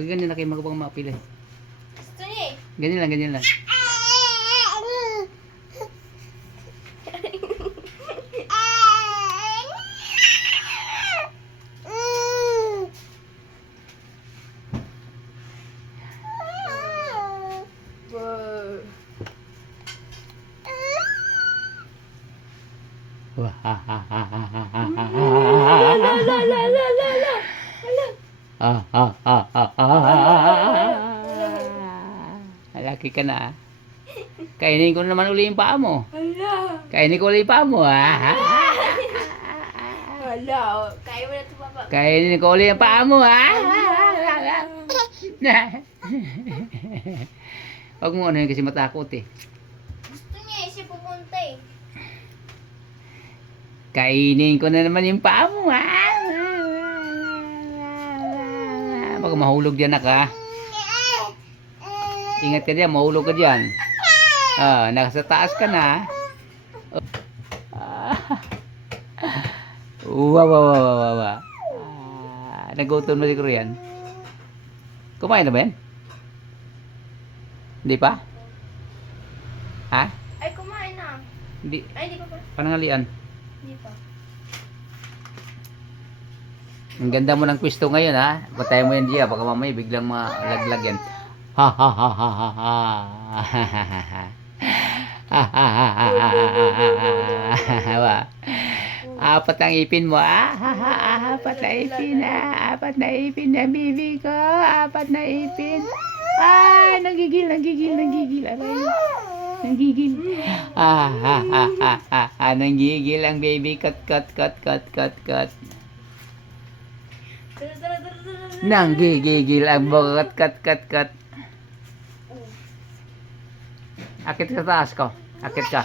Pag ganyan na kayo magabang mapili. Gusto niya eh. Ganyan lang, ganyan lang. Wah, ha, ha, ha, ha, ha, ha, ha, ha. Ah, ah, ah, ah, ah. Malaki ka na. Kainin ko naman uli yung paa mo. Hala. Kainin ko uli yung paa mo. Hala. Kaya mo na ito, Papa. Kainin ko uli yung paa mo. Huwag mo ano yun kasi matakot eh. Gusto niya eh. Siya pupunta eh. Kainin ko na naman yung paa mo. Baka mahulog dyan ha. Ingat ka dyan, mahulog ka dyan. Nasa taas ka na. Wow. Nagutom na siguro yan. Kumain na ba yan? Hindi pa? Ha? Ay, kumain na. Hindi. Ay, hindi pa pa. Panangalian. Hindi pa. Ang ganda mo ng pwesto ngayon ha. Patayin mo yan diya. Baka mamaya biglang malaglag yan. Ha ha ha ha ha ha. Ha ha ha ha ha. Apat ang ipin mo ah. Apat na ipin ah. Apat na ipin na bibi ko. Apat na ipin. Ay, nanggigil. Aray. Nanggigil. Nanggigil ang baby. Cut. Nanggigil ang bagat. Cut. Akit ka sa taas ko. Akit ka.